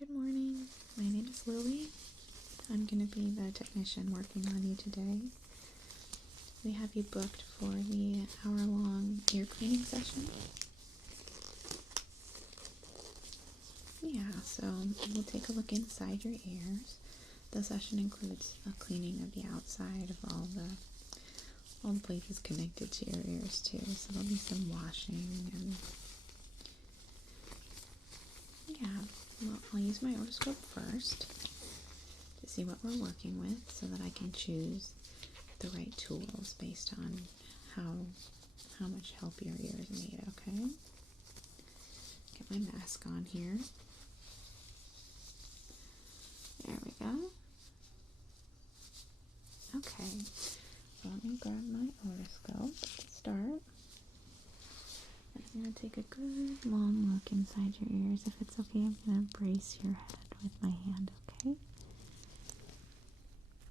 Good morning, my name is Lily. I'm going to be the technician working on you today. We have you booked for the hour-long ear cleaning session. Yeah, so we'll take a look inside your ears. The session includes a cleaning of the outside of all the places connected to your ears too. So there'll be some washing and yeah. Well, I'll use my otoscope first to see what we're working with so that I can choose the right tools based on how much help your ears need, okay? Get my mask on here. There we go. Okay, so let me grab my otoscope to start. I'm going to take a good long look inside your ears. If it's okay, I'm going to brace your head with my hand, okay?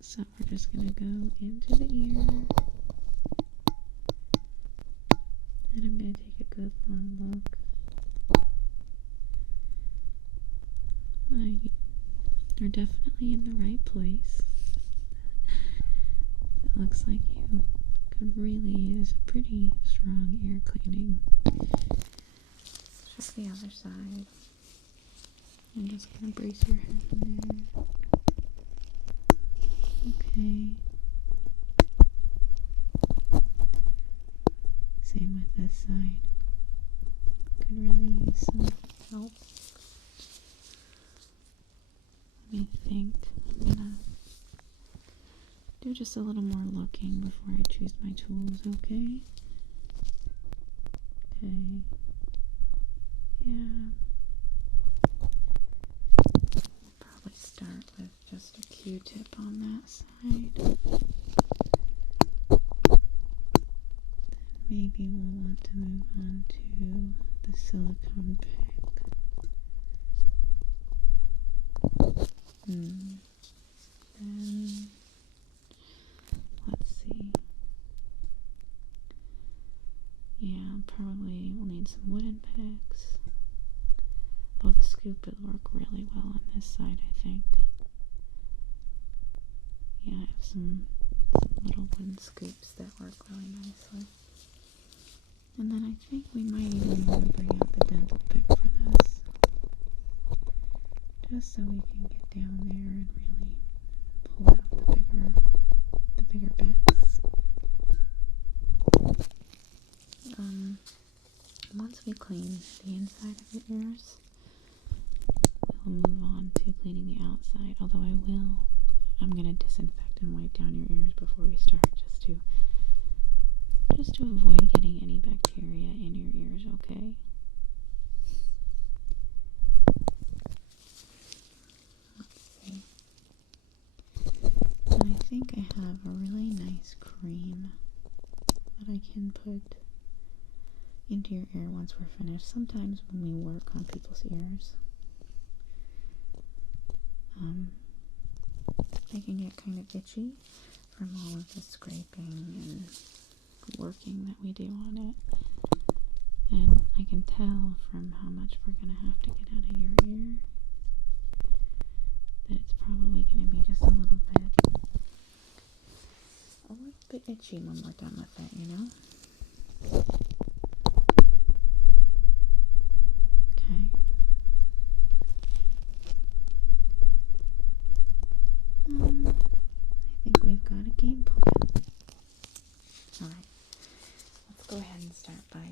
So we're just going to go into the ear. And I'm going to take a good long look. You're definitely in the right place. It looks like you could really use a pretty strong ear cleaning. Check the other side. I'm just going to brace your head in there. Okay. Same with this side. Could really use some help. Let me think. I'm gonna do just a little more looking before I choose my tools, okay? Okay. Yeah. I'll probably start with just a Q-tip on that side. Maybe we'll want to move on to the silicone pick. Then, let's see. Yeah, probably we'll need some wooden picks. Oh, the scoop would work really well on this side, I think. Yeah, I have some little wooden scoops that work really nicely. And then I think we might even want to bring out the dental pick for this. Just so we can get down there and really pull out the bigger bits. Once we clean the inside of the ears, we'll move on to cleaning the outside. Although I'm going to disinfect and wipe down your ears before we start, just to avoid getting any bacteria in your ears, okay? Let's see. And I think I have a really nice cream that I can put into your ear once we're finished. Sometimes when we work on people's ears, they can get kind of itchy from all of the scraping and working that we do on it. And I can tell from how much we're going to have to get out of your ear that it's probably going to be just a little bit itchy when we're done with it, you know? Okay. I think we've got a game plan. Alright, let's go ahead and start by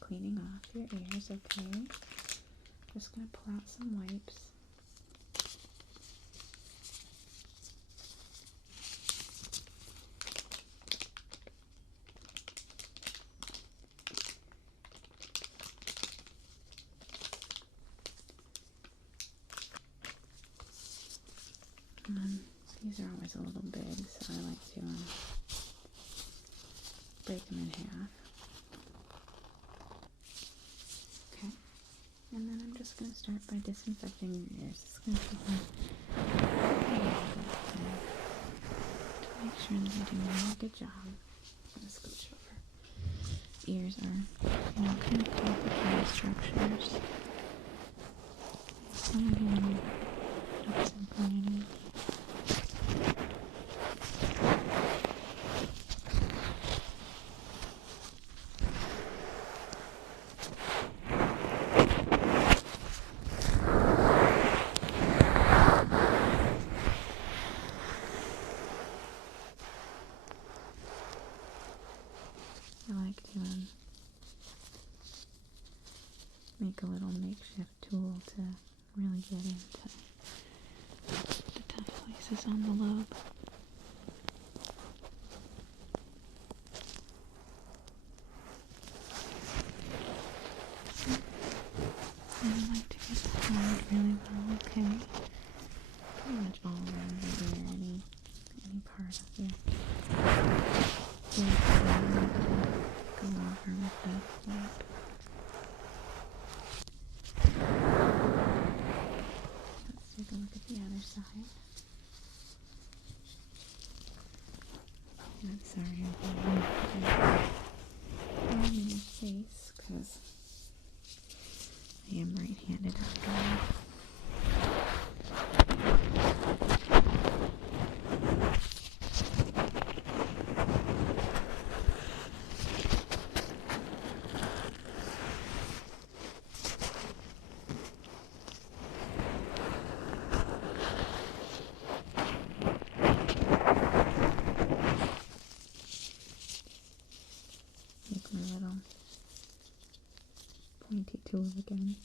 cleaning off your ears, okay? Just going to pull out some wipes. These are always a little big, so I like to break them in half. Okay, and then I'm just going to start by disinfecting your ears. It's going to take me a little bit to make sure that I do a really good job. I'm going to scooch over. Ears are, kind of complicated structures. I'm going to put some green. I like to make a little makeshift tool to really get into the tough places on the lobe. And I like to get that round really well, okay? Pretty much all around the ear, any part of your go over with that flap. Let's take a look at the other side. I'm sorry, I'm in your face because I am right-handed after all. Make my little pointy tool again.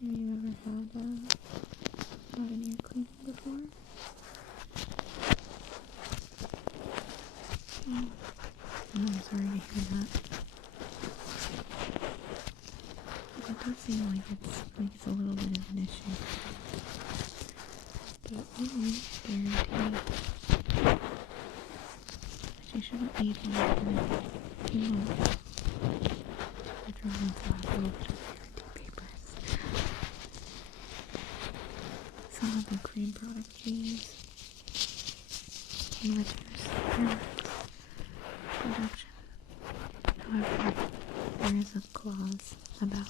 Have you ever had an ear cleaning before? Oh, I'm sorry to hear that. It does seem like it's a little bit of an issue. But guarantee that you shouldn't need one. You won't. Every once in a while, a little bit of guarantee papers. Some of the cream products we use can reduce production. However, there is a clause about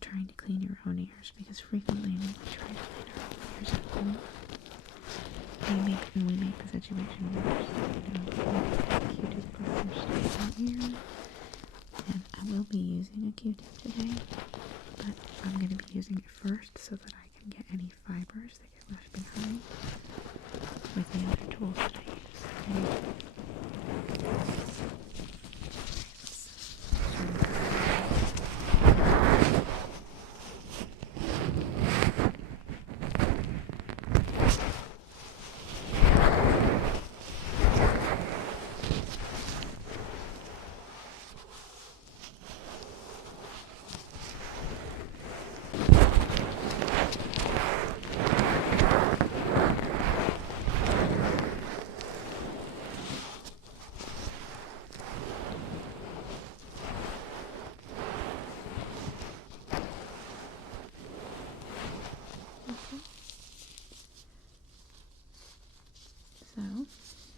trying to clean your own ears, because frequently when we try to clean our own ears at home, we make the situation worse. Q-tip brush our ear, and I will be using a Q-tip today, but I'm going to be using it first so that I can get any fibers that get left behind with the other tools that I use.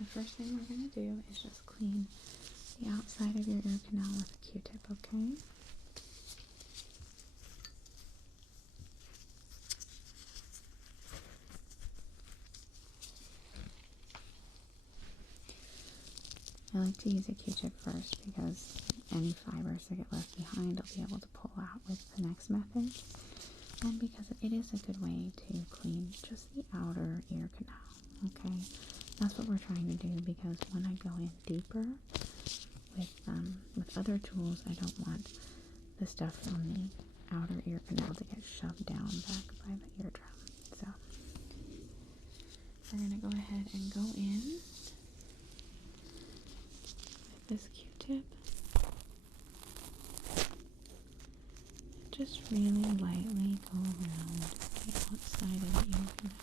The first thing we're going to do is just clean the outside of your ear canal with a Q-tip, okay? I like to use a Q-tip first because any fibers that get left behind I'll be able to pull out with the next method, and because it is a good way to clean just the outer ear canal, okay? That's what we're trying to do, because when I go in deeper with other tools, I don't want the stuff from the outer ear canal to get shoved down back by the eardrum. So we're going to go ahead and go in with this Q-tip. Just really lightly go around the outside of the ear canal.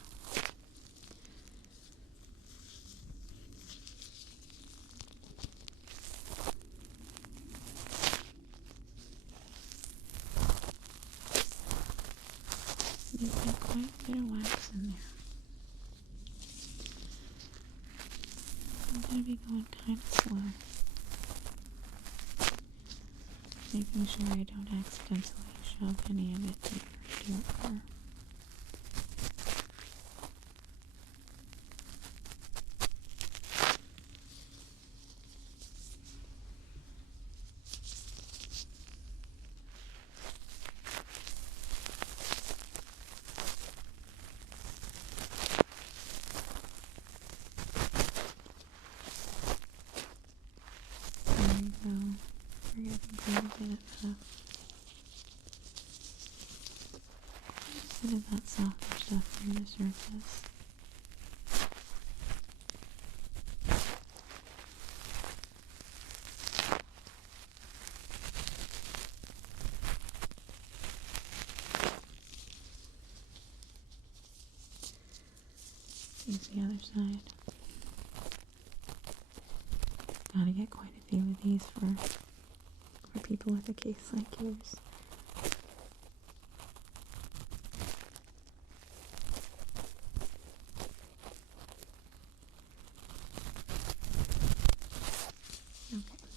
You've got quite a bit of wax in there. I'm going to be going kind of slow. Making sure I don't accidentally shove any of it into your fur. Bit of that softer stuff near the surface. Here's the other side. Gotta get quite a few of these for people with a case like yours.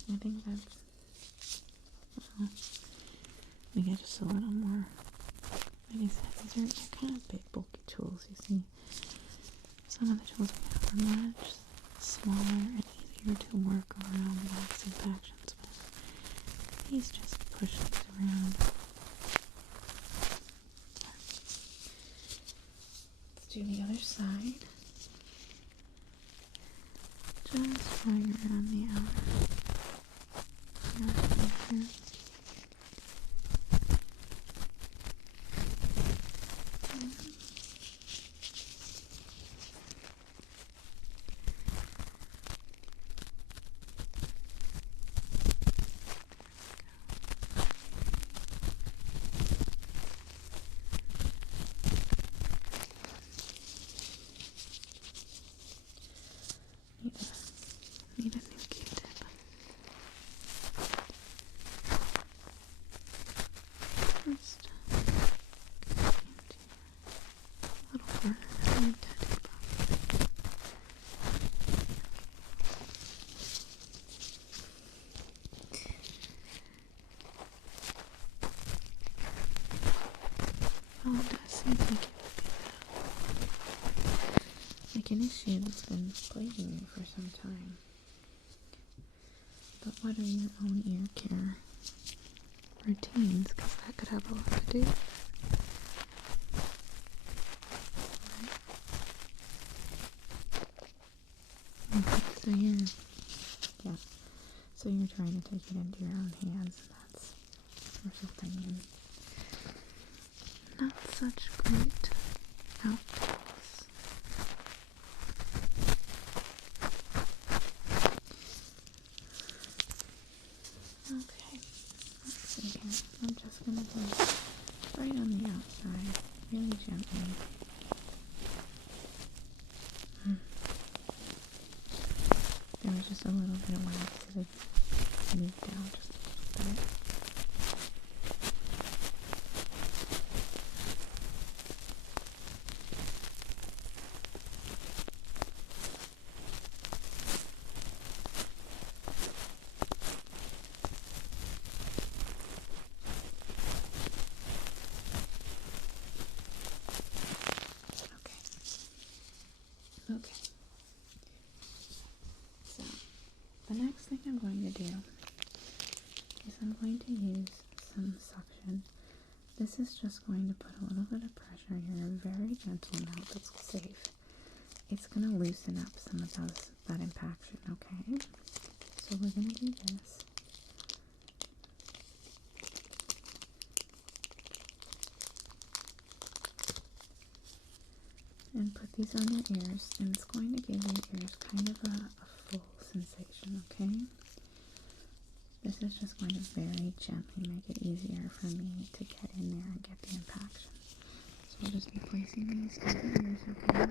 I think that's, well, we get just a little more, like I said, they're kind of big, bulky tools, you see. Some of the tools we have are much smaller and easier to work around wax impactions with. These just push things around. Let's do the other side. Just going around the outer. Here. Need a new Q-tip. First, a little further than I intended, probably. Oh, it does seem like it would be like an issue that's been plaguing you for some time. But what are your own ear care routines? Because that could have a lot to do. Right. Okay, so you're trying to take it into your own hands, and that's resulting in not such great outcomes. Okay, let's see here. I'm just going to go right on the outside, really gently. There was just a little bit of wax that had moved down just a little bit. Okay. So, the next thing I'm going to do is I'm going to use some suction. This is just going to put a little bit of pressure here, a very gentle amount that's safe. It's going to loosen up some of that impaction, okay? So we're going to do this. And put these on your ears, and it's going to give your ears kind of a full sensation, okay? This is just going to very gently make it easier for me to get in there and get the impaction. So we'll just be placing these on your ears, okay?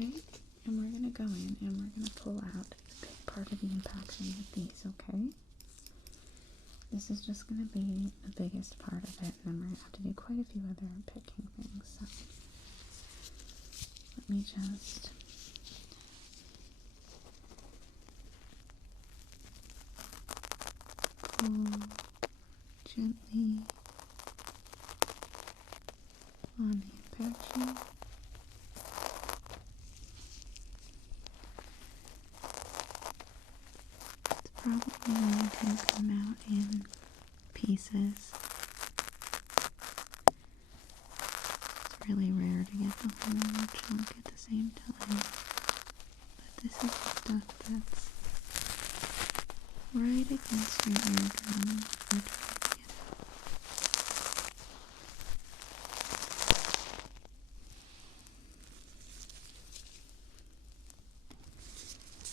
Okay, and we're going to go in and we're going to pull out the big part of the impaction with these, okay? This is just going to be the biggest part of it, and then we're going to have to do quite a few other picking things, so let me just pull gently on the impaction. It's probably going to come out in pieces. It's really rare to get the whole chunk at the same time, but this is the stuff that's right against your eardrum. We're trying to get out.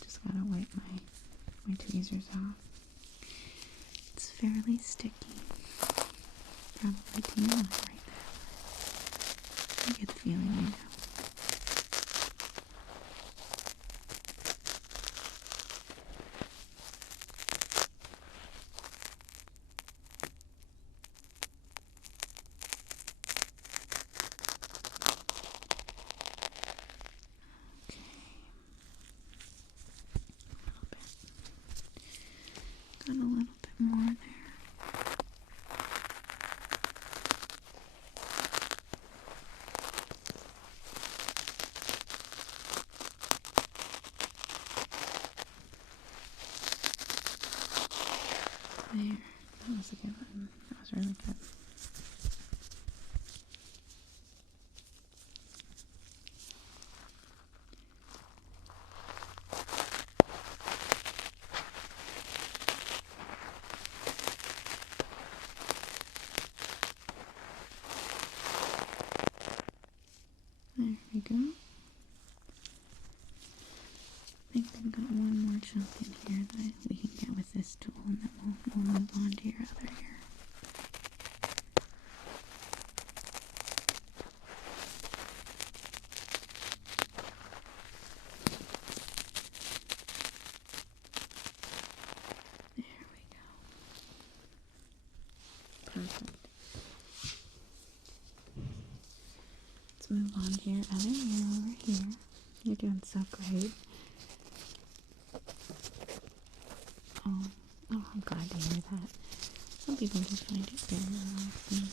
Just gotta wipe my tweezers off. It's fairly sticky. Probably too much right there. I get the feeling I know. Got a little bit more there. There. That was a good one. That was really good. There we go. I think I've got one more chunk in here that we can get with this tool, and then we'll move on to your other ear. There we go. Perfect. Let's move on to your other ear over here. You're doing so great. Oh, I'm glad to hear that. Some people just find it very relaxing.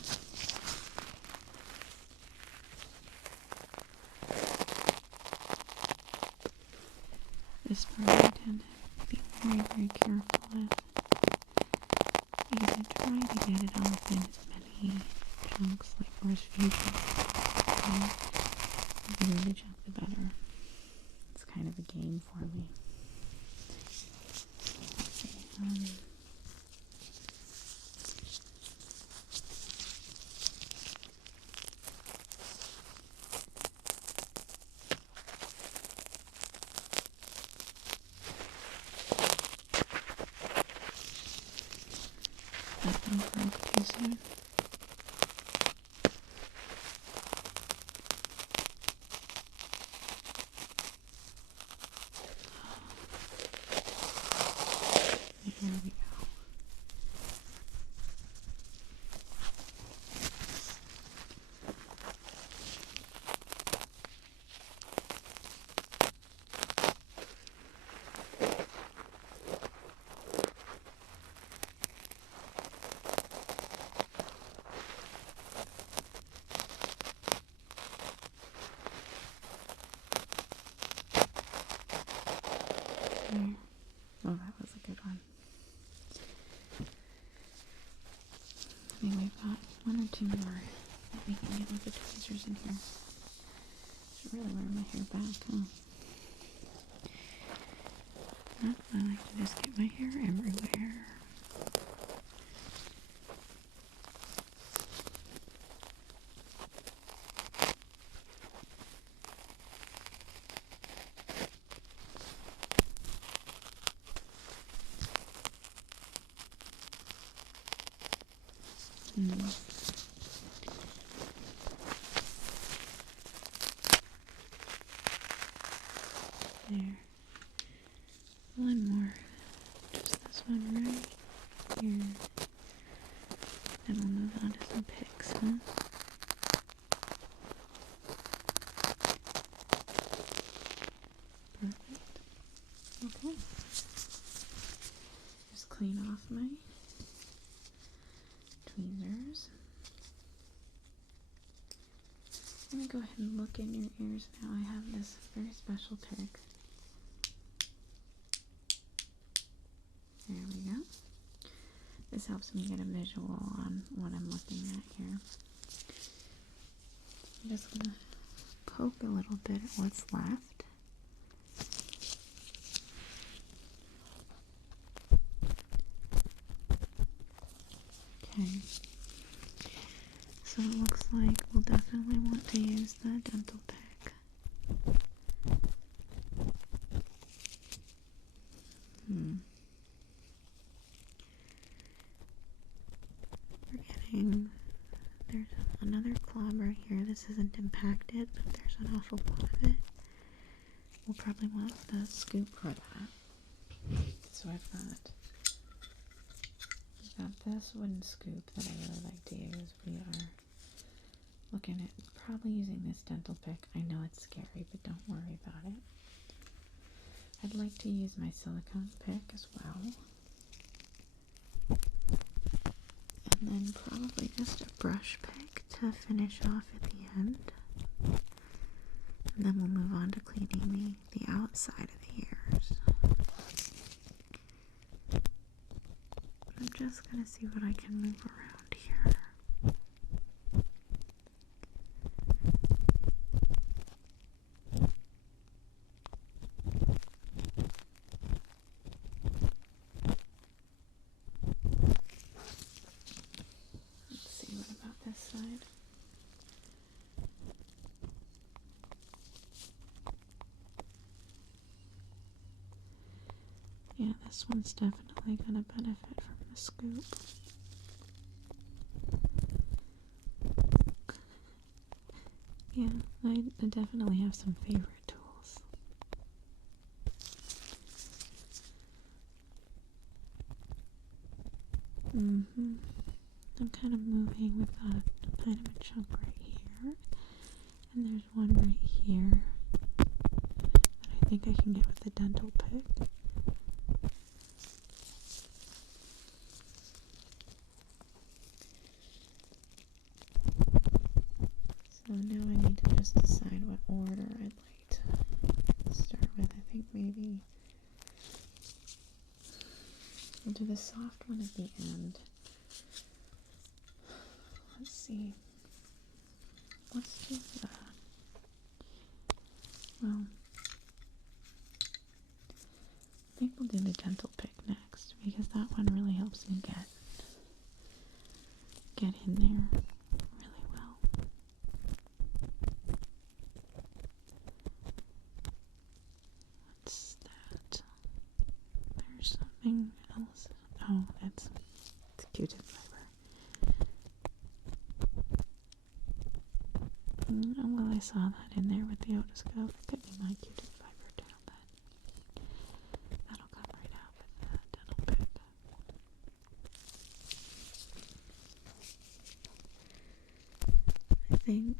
This part I tend to be very, very careful with, because I try to get it off in as many chunks, like, or as few chunks as possible. The bigger the chunk, the better. It's kind of a game for me. That don't break too soon. There we go. There. Oh, that was a good one. I think we've got one or two more that we can get with the tweezers in here. Should really wear my hair back, huh? I like to just get my hair everywhere. tweezers. I'm going to go ahead and look in your ears now. I have this very special pick. There we go. This helps me get a visual on what I'm looking at here. I'm just going to poke a little bit at what's left. Okay. So it looks like we'll definitely want to use the dental pick. There's another clob right here. This isn't impacted, but there's an awful lot of it. We'll probably want the scoop for that. So I've got this wooden scoop that I really like to use. We are looking at probably using this dental pick. I know it's scary, but don't worry about it. I'd like to use my silicone pick as well. And then probably just a brush pick to finish off at the end. And then we'll move on to cleaning the outside of the ears. I'm just going to see what I can move around here. Let's see, what about this side? Yeah, this one's definitely going to benefit from the scoop. Yeah, I definitely have some favorite tools. I'm kind of moving. We've got kind of a chunk right here, and there's one right here that I think I can get with the dental pick. So now I need to just decide what order I'd like to start with. I think maybe we'll do the soft one at the end. Let's see. Let's do that. Well, I think we'll do the dental pick next because that one really helps me get in there really well. What's that? There's something else. Oh, it's Q-tip fiber. Well, I saw that in there with the otoscope. It could be my Q-tip fiber too, but that'll come right out with the dental pick. I think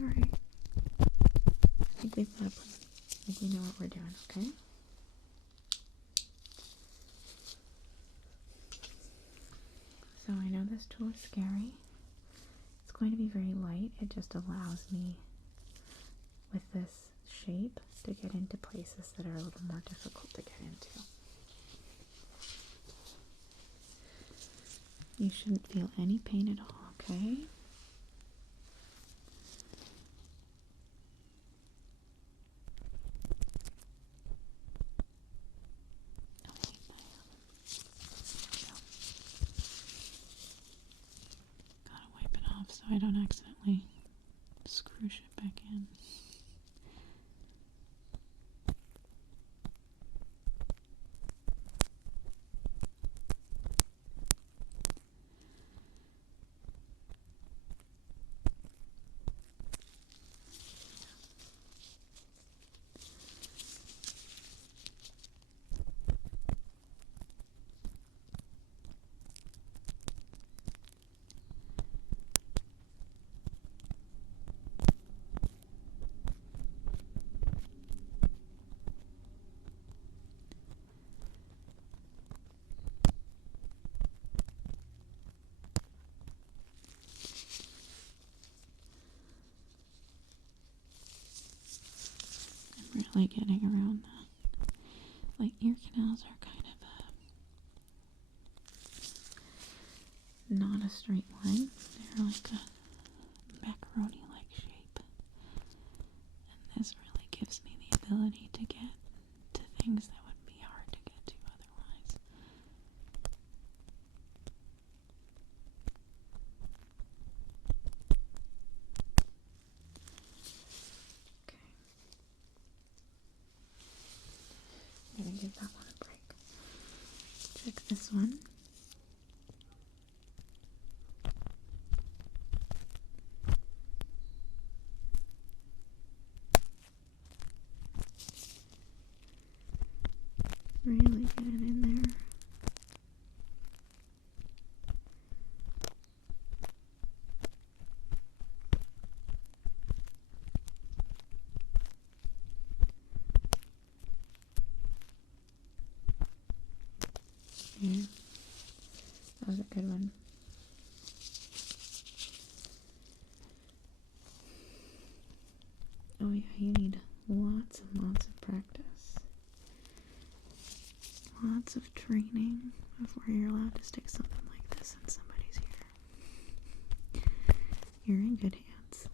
alright. I think we've got I think we know what we're doing, okay? So I know this tool is scary. It's going to be very light. It just allows me, with this shape, to get into places that are a little more difficult to get into. You shouldn't feel any pain at all, okay? Gotta wipe it off so I don't accidentally screw shit back in. like getting around that. Like ear canals are kind of not a straight line. They're like a macaroni-like shape. And this really gives me the ability to get to things that would be hard to get to otherwise. Okay. I'm gonna give that one a break. Check this one. Really get it in there. Yeah, that was a good one. Oh yeah, you need lots and lots of practice. Lots of training of where you're allowed to stick something like this in somebody's ear. You're in good hands.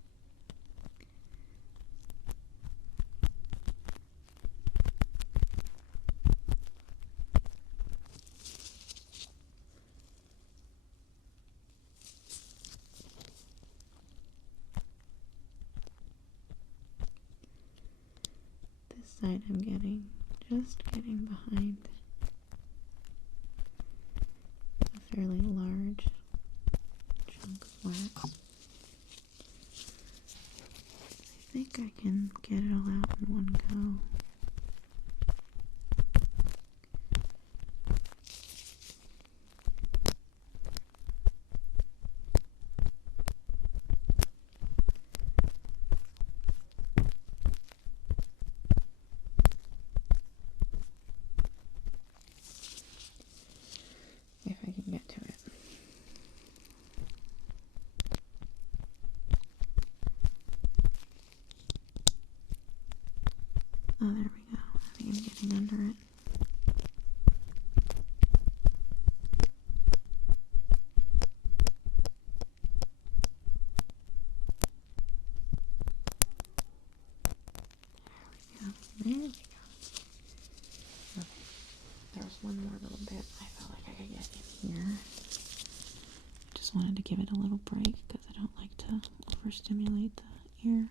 This side I'm just getting behind a fairly large chunk of wax. I think I can get it all out in one go. If I can get to it. Oh, there we go. I think I'm getting under it. There we go. Okay. There's one more little bit I felt like I could get in here. I just wanted to give it a little break because I don't like to overstimulate the ear.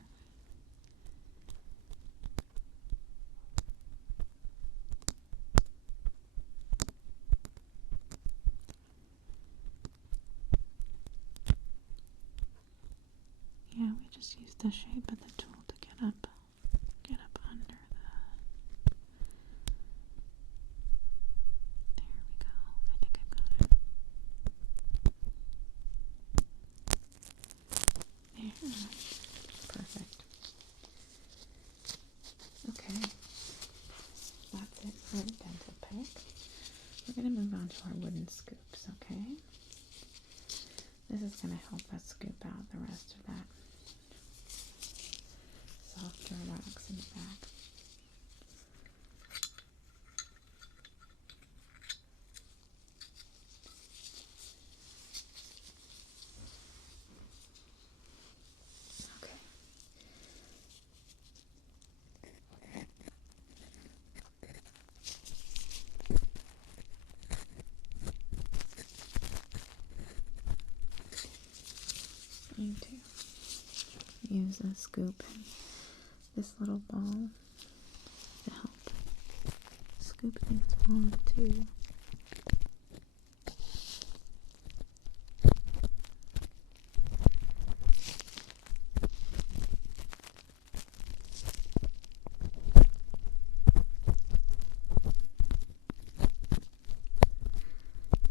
Yeah, we just use the shape of the tool to get up under the. There we go. I think I've got it. There. Perfect. Okay. That's it for the dental pick. We're going to move on to our wooden scoops, okay? This is going to help us scoop out the rest of that softer wax in the back. Okay. Going to use a scoop and this little ball to help scoop things on too.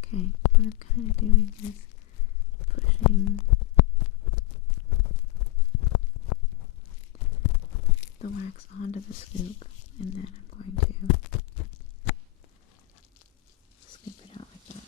Okay, what I'm kind of doing is pushing the wax onto the scoop, and then I'm going to scoop it out like that.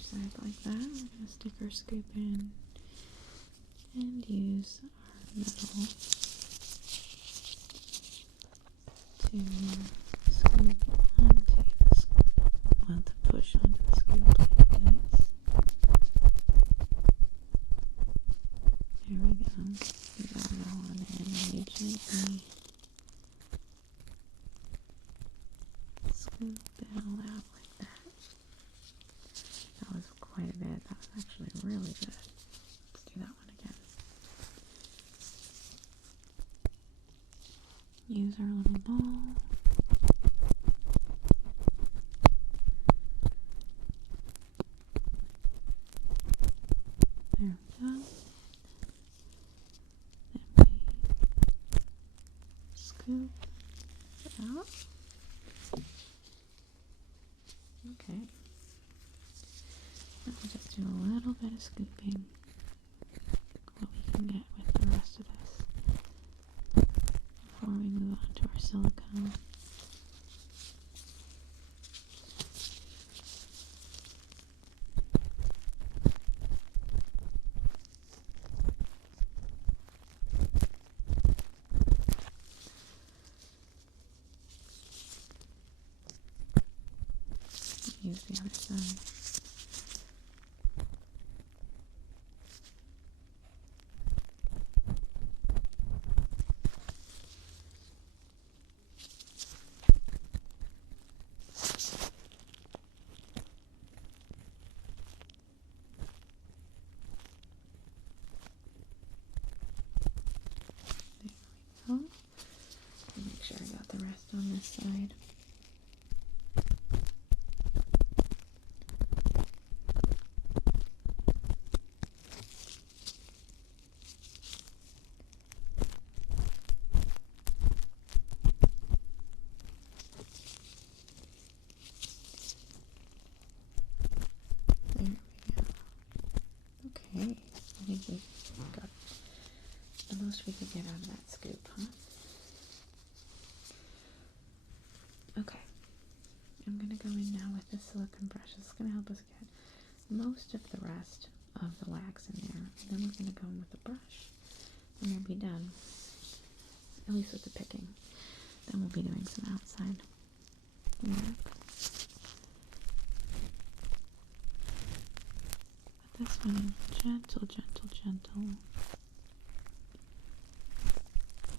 side like that. We're going to stick our scoop in and use our metal to scoop onto the scoop. Well, to push onto the scoop like this. There we go. We got it all on there, and we gently scoop it all out like that. That was quite a bit. That was actually really good. Let's do that one again. Use our little ball. There we go. Then we scoop it out. Okay. Now we'll just do a little bit of scooping what we can get with the rest of this before we move on to our silicone. Use the other side. There we go. Make sure I got the rest on this side. Okay, I think we got the most we could get out of that scoop, huh? Okay, I'm going to go in now with the silicone brush. It's going to help us get most of the rest of the wax in there. And then we're going to go in with the brush, and we'll be done, at least with the picking. Then we'll be doing some outside work. This one, gentle, gentle, gentle.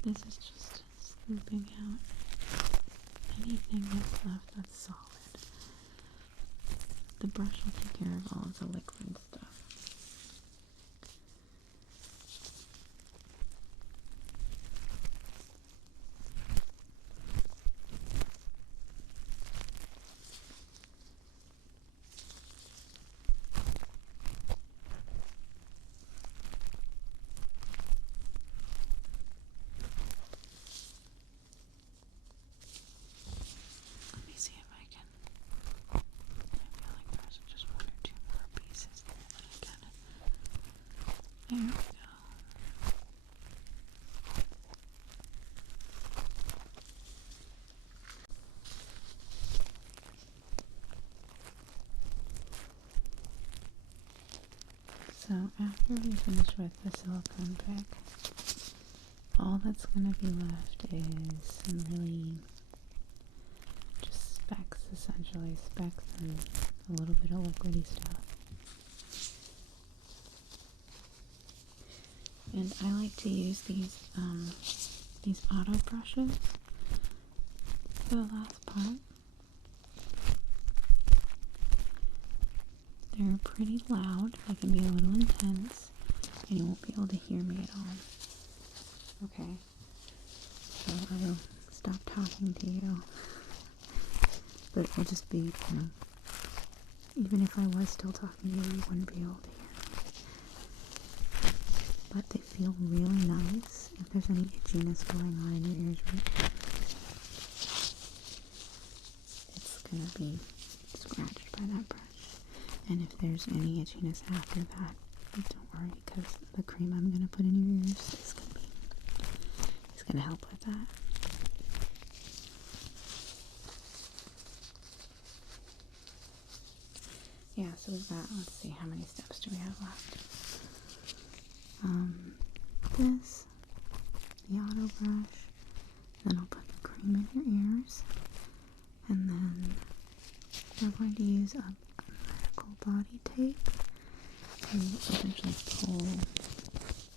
This is just scooping out anything that's left that's solid. The brush will take care of all of the liquid stuff. There we go. So after we finish with the silicone pick, all that's going to be left is some really just specks, essentially specks and a little bit of liquidy stuff. And I like to use these auto brushes for the last part. They're pretty loud, they can be a little intense, and you won't be able to hear me at all. Okay, so I will stop talking to you, but it'll just be, you know, even if I was still talking to you, you wouldn't be able to hear. But they feel really nice if there's any itchiness going on in your ears, right? It's going to be scratched by that brush. And if there's any itchiness after that, don't worry, because the cream I'm going to put in your ears is going to help with that. Yeah, so So we've got, let's see, how many steps do we have left? This, the auto brush, then I'll put the cream in your ears, and then we're going to use a medical body tape to essentially pull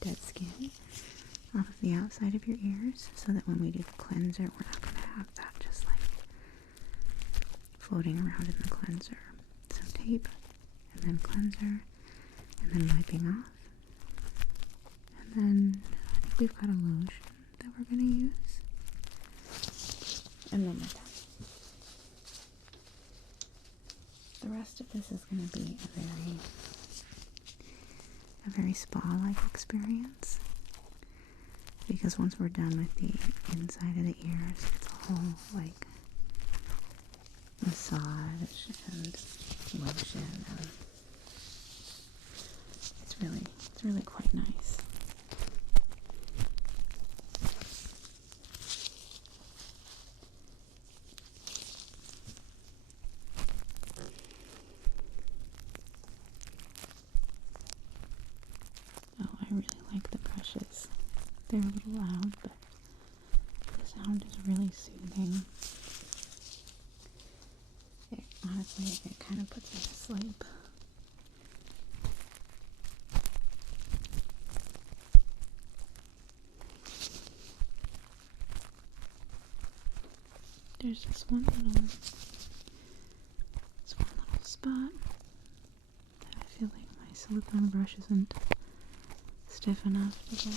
dead skin off of the outside of your ears, so that when we do the cleanser, we're not going to have that just like floating around in the cleanser. So tape, and then cleanser, and then wiping off. And then I think we've got a lotion that we're going to use. And then we're done. The rest of this is going to be a very spa-like experience. Because once we're done with the inside of the ears, it's a whole like massage and lotion, and it's really quite nice. Oh, I really like the brushes. They're a little loud, but the sound is really soothing. Honestly, it kind of puts me to sleep. There's this one little spot that I feel like my silicone brush isn't stiff enough to get.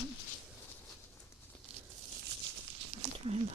Let me try and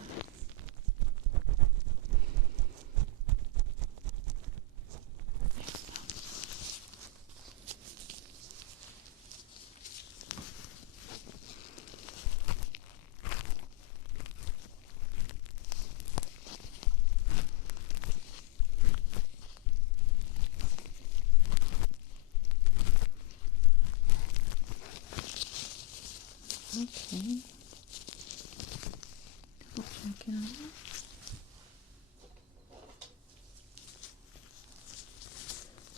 okay. Double check it out.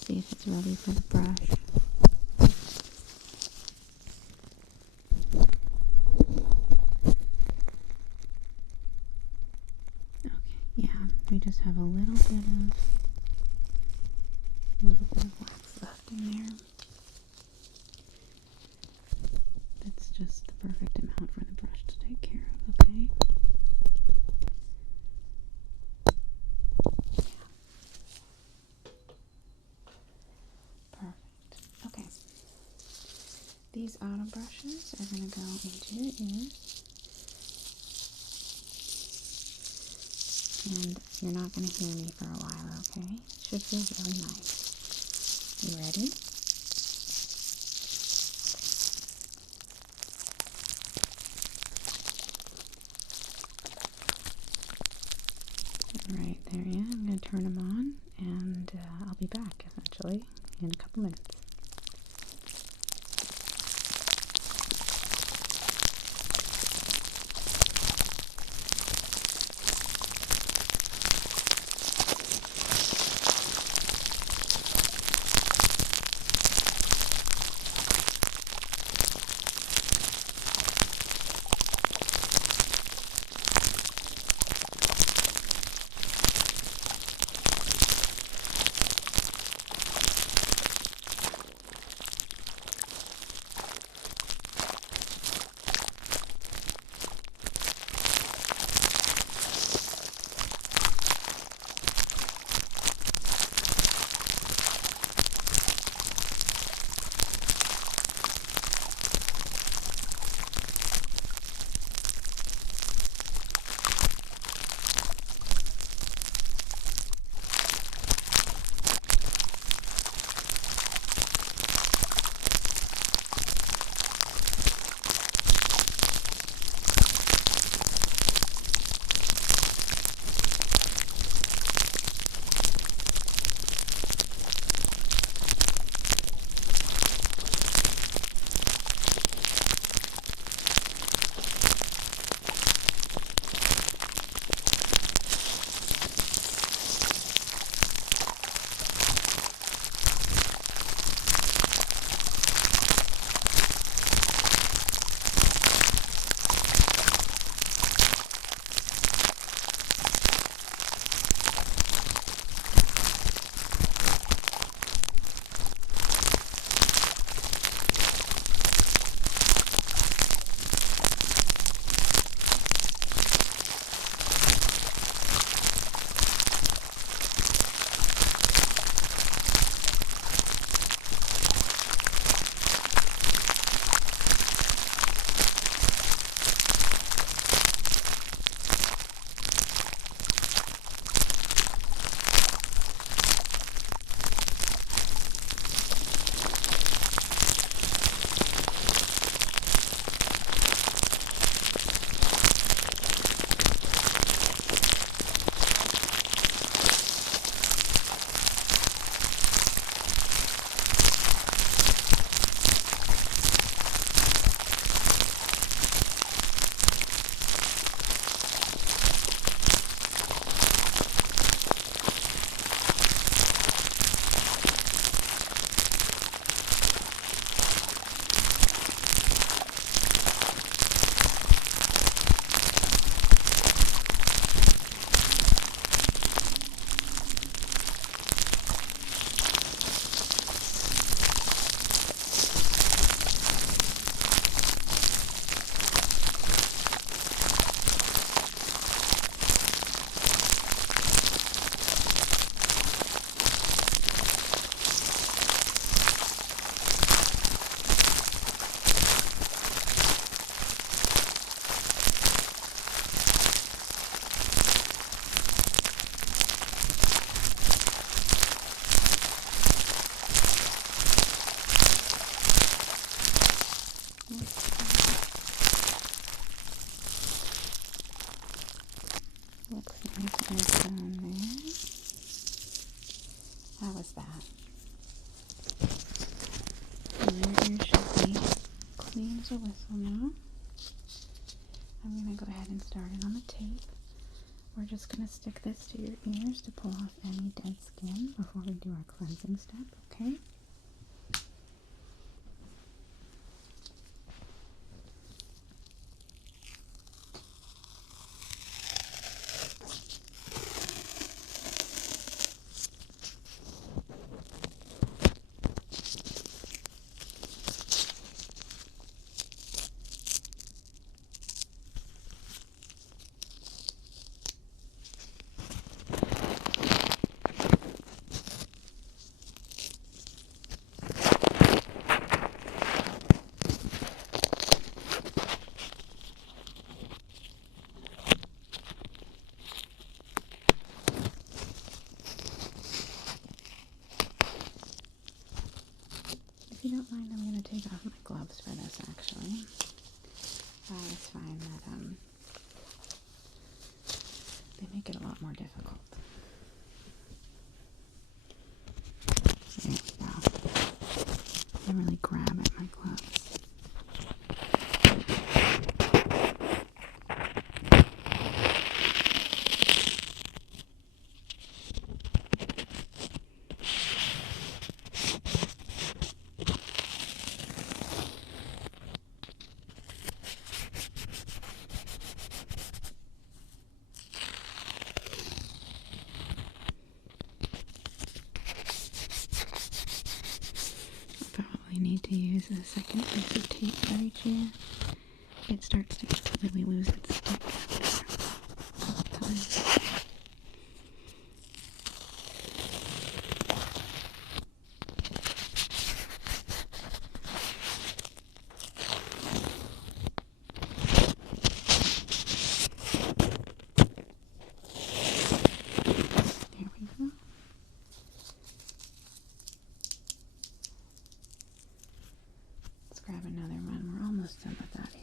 See if it's ready for the brush. Okay, yeah, we just have a little bit of wax left in there. That's just the perfect amount for the brush to take care of, okay? Yeah. Perfect. Okay. These auto brushes are going to go into your ears. And you're not going to hear me for a while, okay? It should feel really nice. You ready? Right there, yeah. I'm going to turn them on, and I'll be back, essentially, in a couple minutes. Looks like it's done there. How was that? And your ears should be clean as a whistle now. I'm going to go ahead and start it on the tape. We're just going to stick this to your ears to pull off any dead skin before we do our cleansing step, okay? If you don't mind, I'm going to take off my gloves for this, actually. I always find that they make it a lot more difficult. There we go. I really grab at my gloves. Need to use a second piece of tape for each ear. It starts to completely lose its stick after time. There we go. Grab another one. We're almost done with that here.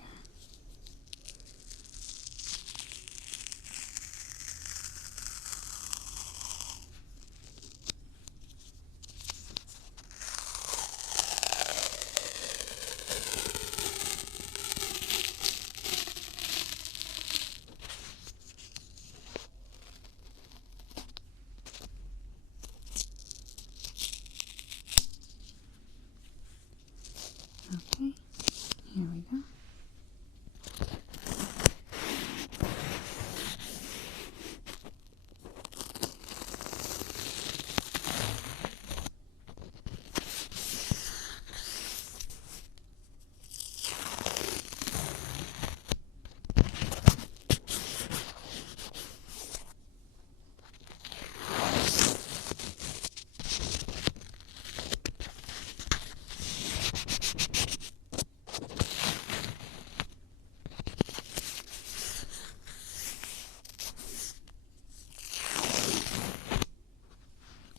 Okay, here we go.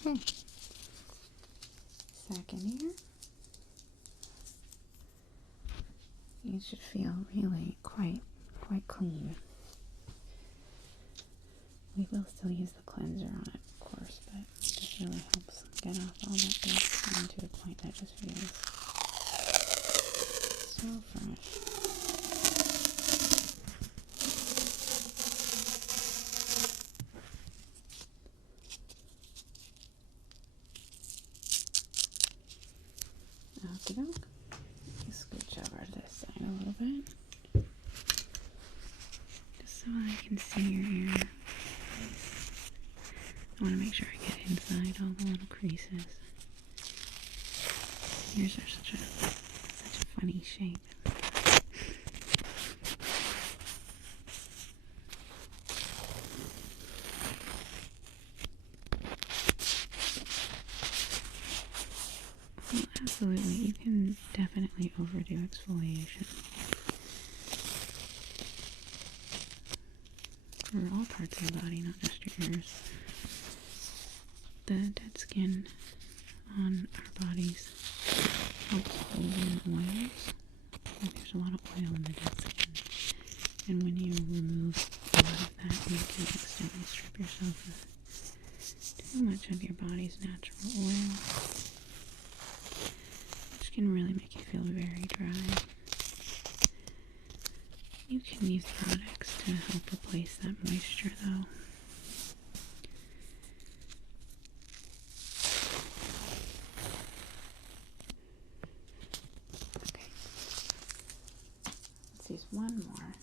Okay. Second ear. You should feel really quite clean. We will still use the cleanser on it, of course, but this really helps get off all that dead skin to a point that just feels so fresh. Okey-doke. Scooch over to this side a little bit, just so I can see your ear. I want to make sure I get inside all the little creases. Ears are such a funny shape. Well, absolutely, you can definitely overdo exfoliation for all parts of the body, not just your ears. The dead skin on our bodies helps hold in oils. There's a lot of oil in the dead skin, and when you remove a lot of that you can accidentally strip yourself of too much of your body's natural oil, which can really make you feel very dry. You can use products to help replace that moisture though. Okay. Let's use one more.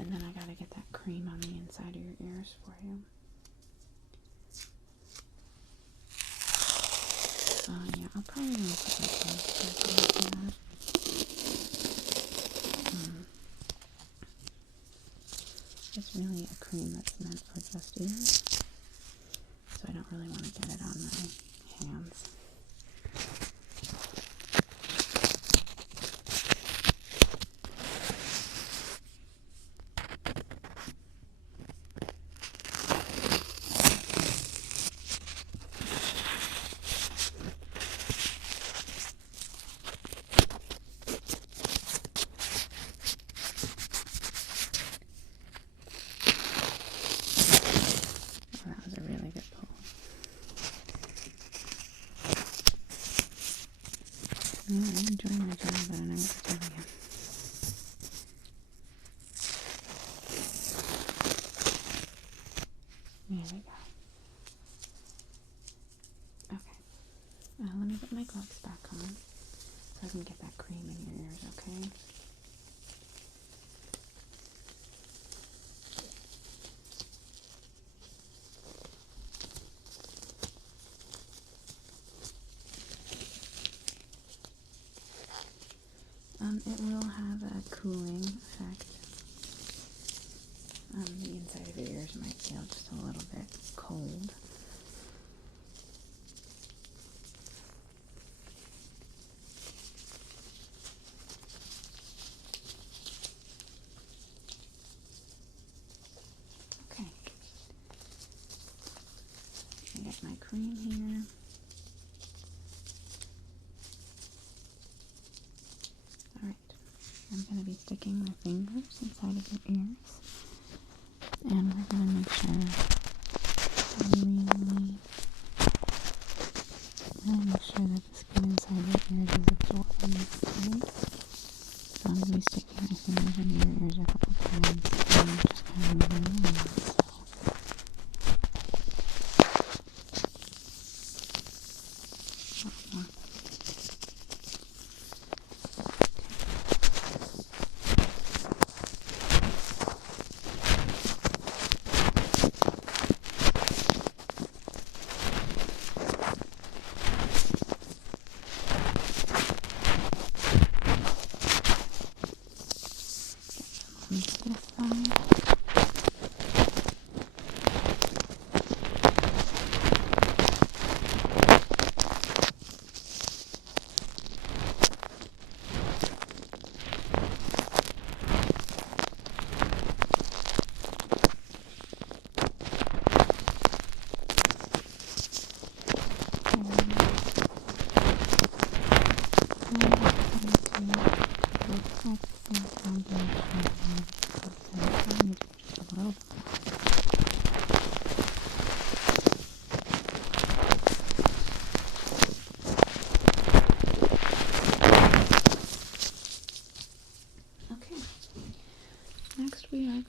And then I gotta get that cream on the inside of your ears for you. Yeah, I'll probably put my gloves back on here. It's really a cream that's meant for just ears, so I don't really want to get it on my hands. I enjoy my job, but I know what to tell you. There we go. Okay. Let me put my gloves back on so I can get that cream in your ears, okay? It will have a cooling effect. The inside of your ears might feel just a little bit cold. Okay. I got my cream here. I'm going to be sticking my fingers inside of your ears, and we're going to make sure that the skin inside your ears is absorbing this, right? So I'm going to be sticking my fingers into your ears a couple times, and just kind of moving around.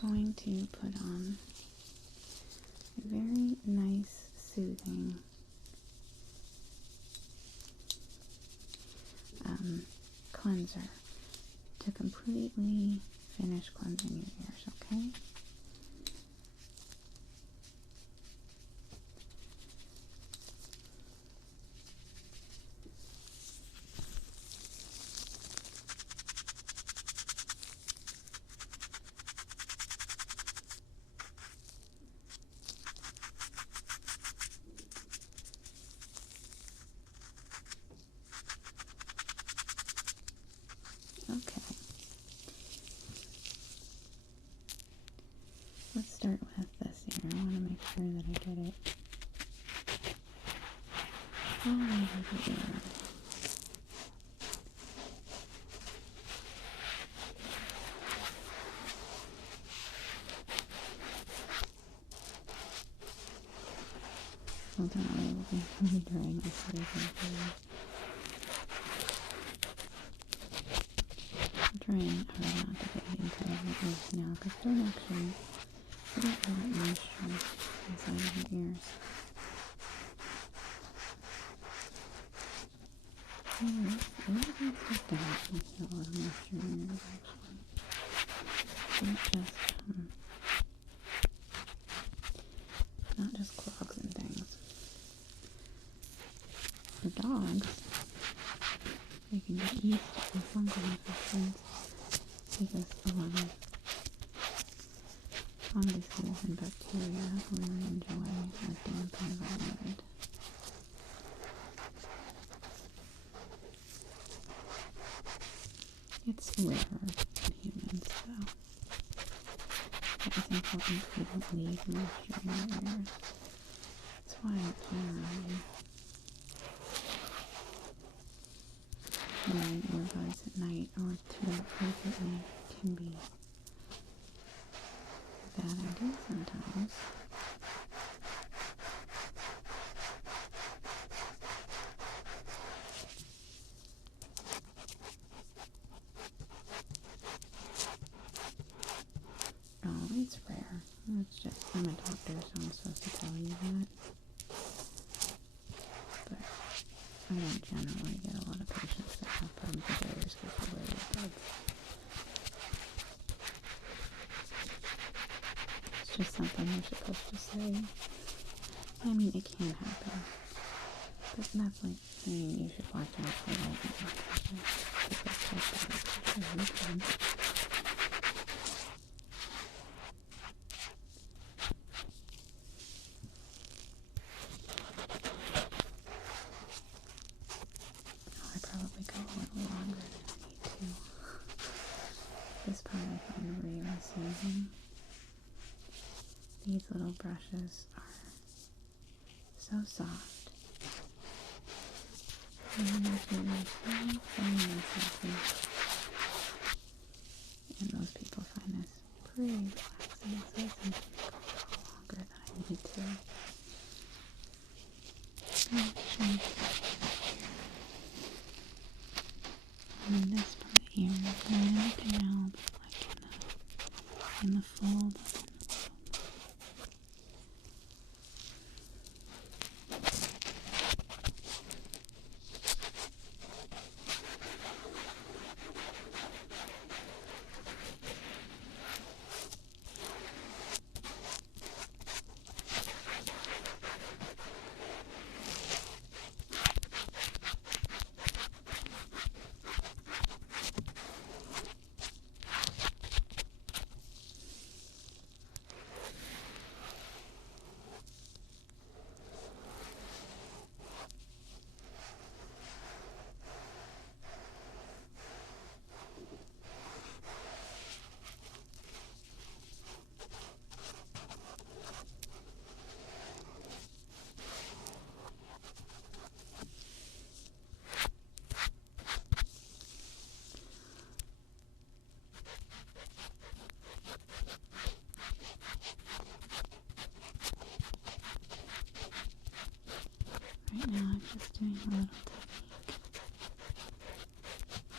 Going to put on a very nice, soothing cleanser to completely finish cleansing your ears, okay? Okay. Let's start with this here. I want to make sure that I get it all over the ear. ultimately will be really drying this everything. I'm trying hard not to get into my ears now because don't actually get a lot of moisture inside of your ears. Not just not just clogs and things. For dogs, they can get yeast and fungal infections because a lot of funguses and bacteria really enjoy a damp environment. It's rarer in humans, so it's important we don't leave moisture in our ears. That's why generally wearing earbuds at night or too frequently can be a bad idea sometimes. Oh, it's rare. It's just, I'm a doctor, so I'm supposed to tell you that. But I don't generally get a lot of patients that have problems with their ears because they wear earbuds. It's just something you're supposed to say. I mean, it can happen. But that's like saying you should watch out for that. I probably go a little longer than I need to. This part I find really soothing. These little brushes are so soft. And they feel so friendly and healthy. And most people find this pretty relaxing, so I think I go a little longer than I need to. And then this part here, not in the canal, but like in the fold. Right now I'm just doing a little technique.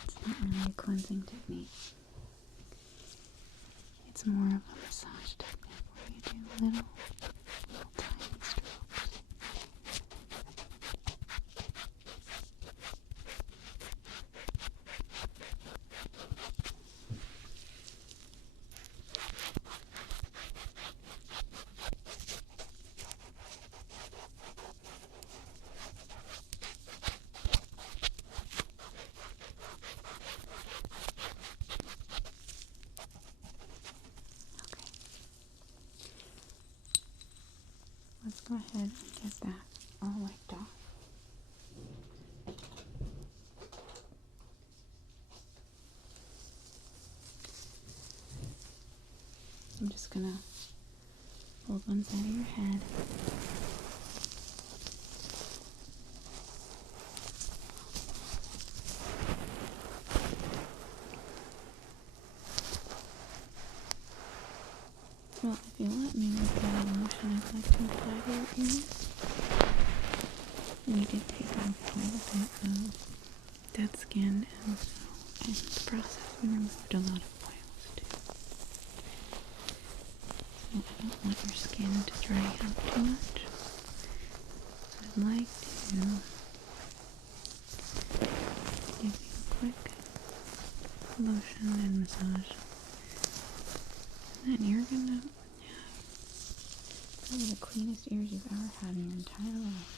It's not really a cleansing technique. It's more of a massage technique where you do little tiny strokes. Let's go ahead and get that all wiped off. I'm just gonna hold one side of your head. Well, if you let me with that motion, I'd like to apply to your ears. we did take off quite a bit of dead skin, and so in the process we removed a lot of oils too. So I don't want your skin to dry out too much. I'd like to give you a quick lotion and massage. And then you're gonna have probably the cleanest ears you've ever had in your entire life.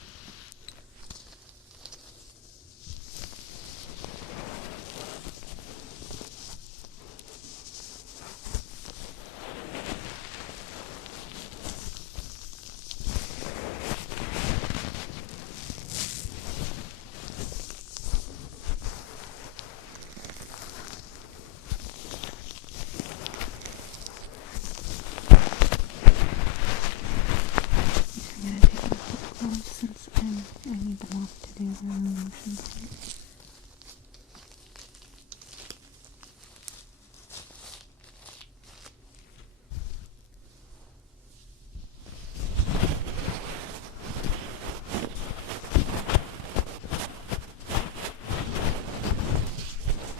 Since I need them off to do the motion part.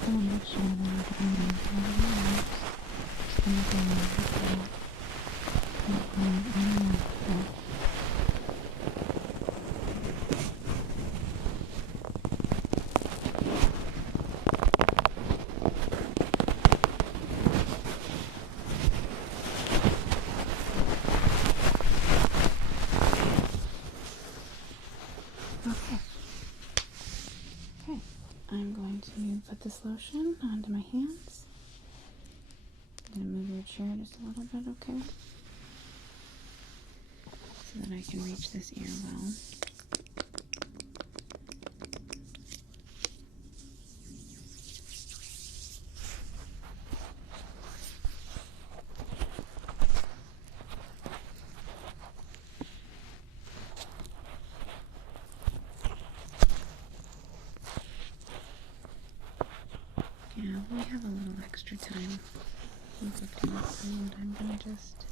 I want to make sure that I'm getting the eyes. Just going to go over Okay, I'm going to put this lotion onto my hands. I'm going to move your chair just a little bit, okay? So that I can reach this ear well. Yeah, we have a little extra time. We'll look to this and I'm going to just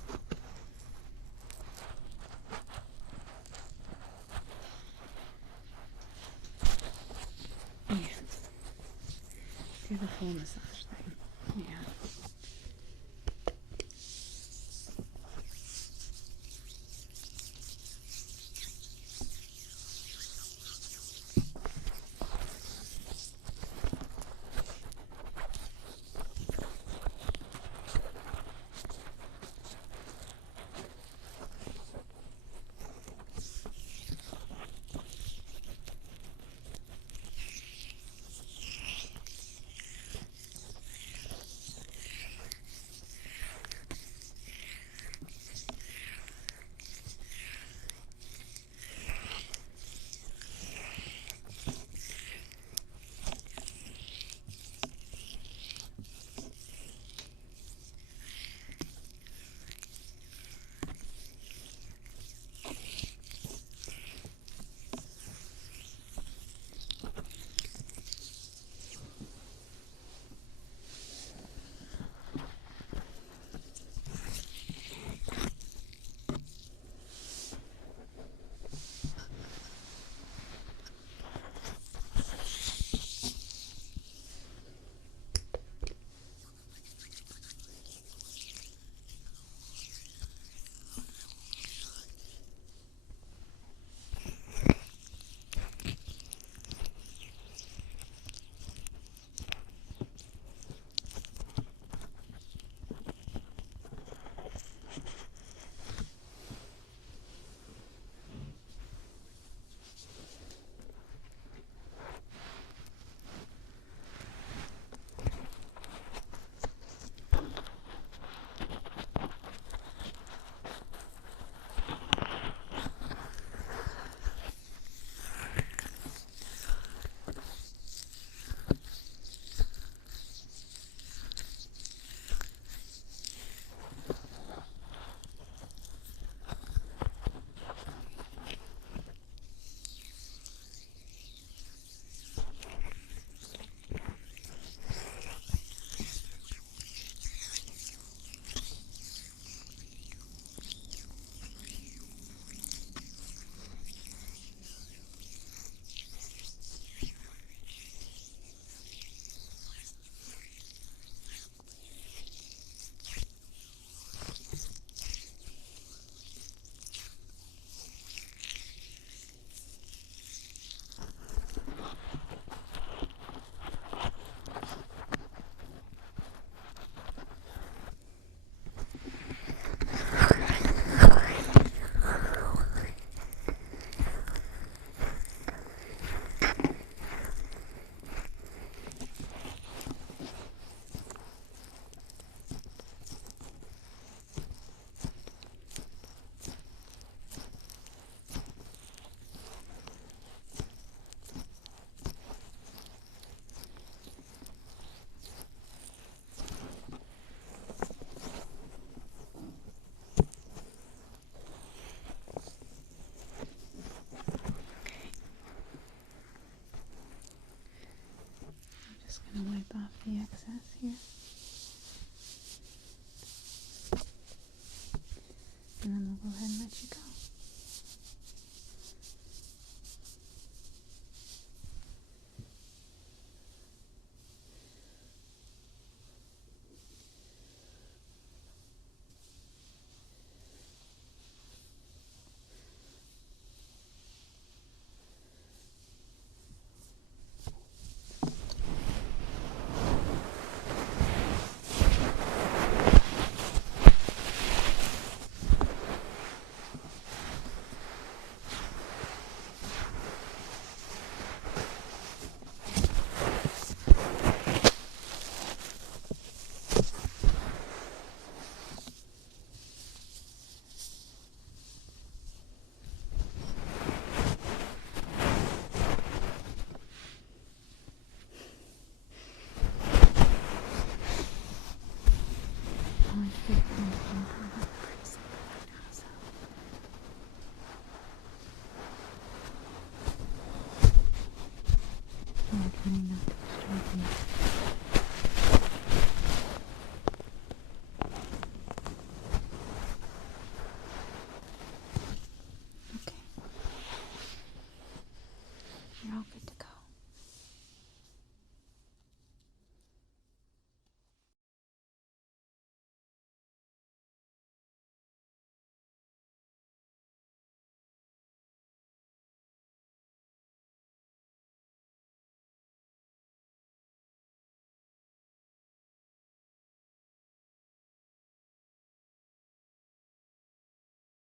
do the full massage.